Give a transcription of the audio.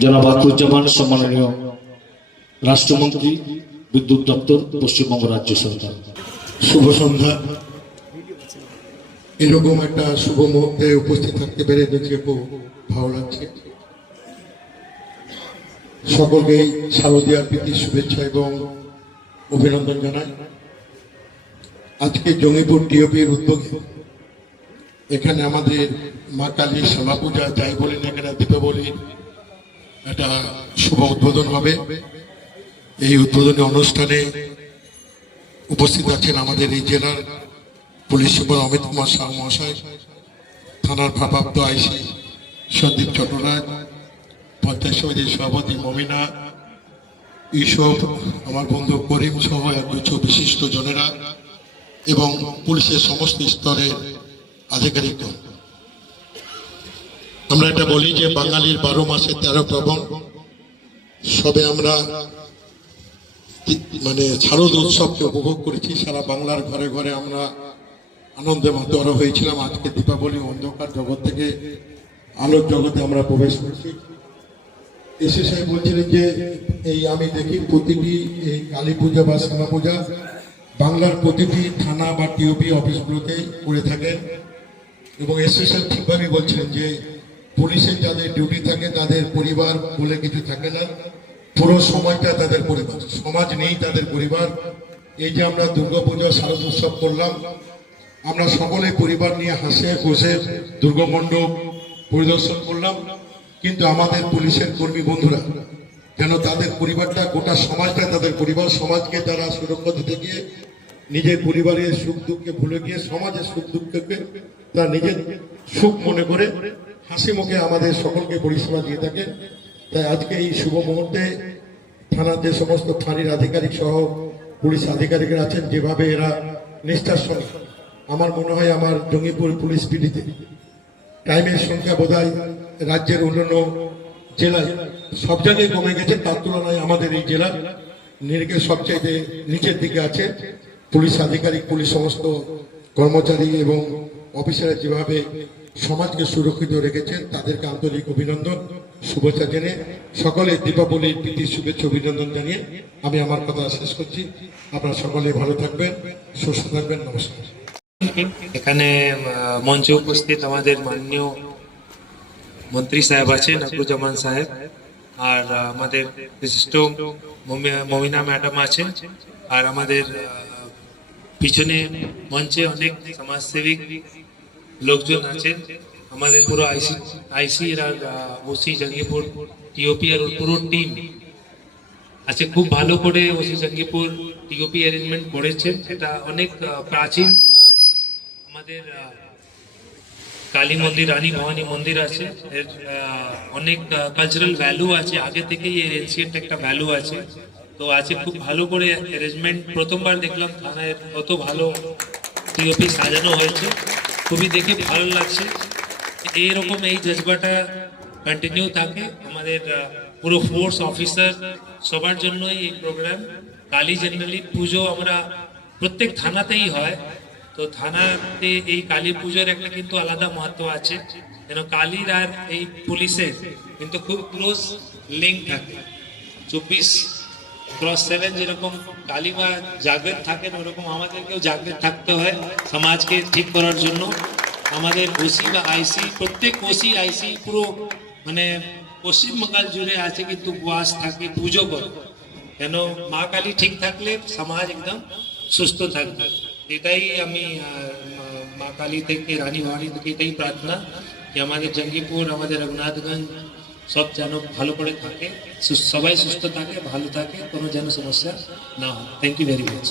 জনাব আখরুজ্জামান, সম্মাননীয় রাষ্ট্রমন্ত্রী, বিদ্যুৎ দপ্তর, পশ্চিমবঙ্গ রাজ্য সরকার। শুভ সন্ধ্যা। এরকম একটা শুভ মুহূর্তে উপস্থিত থাকতে পেরে নিজেকে খুব ভালো লাগছে। সকলকেই শারদীয়ার প্রীতি শুভেচ্ছা এবং অভিনন্দন জানাই। আজকে জঙ্গিপুর টিওপির উদ্যোগে এখানে আমাদের মা কালীর শ্যামা পূজা, যাই বলি না কেন, দীপাবলির একটা শুভ উদ্বোধন হবে। এই উদ্বোধনী অনুষ্ঠানে উপস্থিত আছেন আমাদের এই জেলার পুলিশ সুপার অমিত কুমার সাহা মহাশয়, থানার ভারপ্রাপ্ত আইসি সন্দীপ চট্টরাজ, পঞ্চায়েত সমিতির সভাপতি মমিনা, ইউসুফ, আমার বন্ধু করিম সহ একগুচ্ছ বিশিষ্ট জনেরা এবং পুলিশের সমস্ত স্তরের আধিকারিকগণ। আমরা এটা বলি যে বাঙালির 12 মাসে 13 পার্বণ। সবে আমরা শারদ উৎসবকে উপভোগ করেছি। সারা বাংলার ঘরে ঘরে আমরা আনন্দে মাতোয়ারা হয়েছিলাম। আজকে দীপাবলি, অন্ধকার জগৎ থেকে আলোর জগতে আমরা প্রবেশ করেছি। এসে সাহেব বলছিলেন যে এই আমি দেখি প্রতিটি এই কালী পূজা বা শ্যামা পূজা বাংলার প্রতিটি থানা বা টিওপি অফিসগুলোতে করে থাকেন এবং এসে সাহেব ঠিকভাবে বলছিলেন যে পুলিশের যাদের ডিউটি থাকে তাদের পরিবার বলে কিছু থাকে না, পুরো সময়টা তাদের পরিবার, সমাজ নেই তাদের পরিবার। এই যে আমরা দুর্গাপূজা, শারদ উৎসব করলাম, আমরা সকলে পরিবার নিয়ে হাসে খুশে দুর্গামণ্ডপ পরিদর্শন করলাম, কিন্তু আমাদের পুলিশের কর্মী বন্ধুরা যেন তাদের পরিবারটা, গোটা সমাজটা তাদের পরিবার, সমাজকে তারা সুরক্ষা দিতে গিয়ে নিজের পরিবারের সুখ দুঃখকে ভুলে গিয়ে সমাজের সুখ দুঃখকে তারা নিজের সুখ মনে করে হাসি মুখে আমাদের সকলকে পরিষেবা দিয়ে থাকেন। তাই আজকে এই শুভ মুহূর্তে থানার যে সমস্ত ফাঁড়ির আধিকারিক সহ পুলিশ আধিকারিকরা আছেন, যেভাবে এরা নিষ্ঠার সঙ্গে, আমার মনে হয় আমার জঙ্গিপুর পুলিশ পিডিতে টাইমের সংখ্যা বোধহয় রাজ্যের অন্যান্য জেলায় সব জায়গায় কমে গেছে, তার তুলনায় আমাদের এই জেলা নিরিখে সবচাইতে নিচের দিকে আছে। পুলিশ আধিকারিক, পুলিশ সমস্ত কর্মচারী এবং অফিসাররা যেভাবে সমাজকে সুরক্ষিত রেখেছেন তাদেরকে আন্তরিক অভিনন্দন, শুভেচ্ছা জেনে সকলে দীপাবলির প্রীতি শুভেচ্ছা অভিনন্দন জানিয়ে আমি আমার কথা শেষ করছি। আপনারা সকলে ভালো থাকবেন, সুস্থ থাকবেন। নমস্কার। এখানে মঞ্চে উপস্থিত আমাদের মাননীয় মন্ত্রী সাহেব আছেন, আখরুজ্জামান সাহেব, আর আমাদের বিশিষ্ট মমিনা ম্যাডাম আছেন, আর আমাদের পিছনে মঞ্চে অনেক সমাজসেবী লোকজন আছেন, আমাদের পুরো আইসি আর ওসি জঙ্গিপুর টিওপি আর পুরো টিম আছে। খুব ভালো করে ওসি জঙ্গিপুর টিওপি অ্যারেঞ্জমেন্ট করেছেন। এটা অনেক প্রাচীন আমাদের কালী মন্দির, রানী ভবানী মন্দির আছে, এর অনেক কালচারাল ভ্যালু আছে, আগে থেকেই এর এনসিয়েন্ট একটা ভ্যালু আছে। তো আছে খুব ভালো করে অ্যারেঞ্জমেন্ট। প্রথমবার দেখলাম থানায় কত ভালো টিওপি সাজানো হয়েছে, খুবই দেখে ভালো লাগছে। এইরকম এই জজবাটা কন্টিনিউ থাকে আমাদের পুরো ফোর্স, অফিসার সবার জন্যই এই প্রোগ্রাম। কালী জেনারেলি পুজো আমরা প্রত্যেক থানাতেই হয়, তো থানাতে এই কালী পুজোর একটা কিন্তু আলাদা মহত্ব আছে, যেন কালীর আর এই পুলিশের কিন্তু খুব ক্লোজ লিঙ্ক থাকে। 24/7 যেরকম কালী মা জাগ্রত থাকেন, ওরকম আমাদেরকেও জাগ্রত থাকতে হয় সমাজকে ঠিক করার জন্য। আমাদের ওসি বা আইসি, প্রত্যেক ওসি আইসি পুরো পশ্চিমবঙ্গ জুড়ে আছে, কিন্তু উপবাস থাকে, পুজো করে, কেন মা কালী ঠিক থাকলে সমাজ একদম সুস্থ থাকবে। এটাই আমি মা কালী থেকে, রানী ভবানী থেকে এটাই প্রার্থনা যে আমাদের জঙ্গিপুর, আমাদের রঘুনাথগঞ্জ সব যেন ভালো করে থাকে, সবাই সুস্থ থাকে, ভালো থাকে, কোনো যেন সমস্যা না হয়। Thank you very much.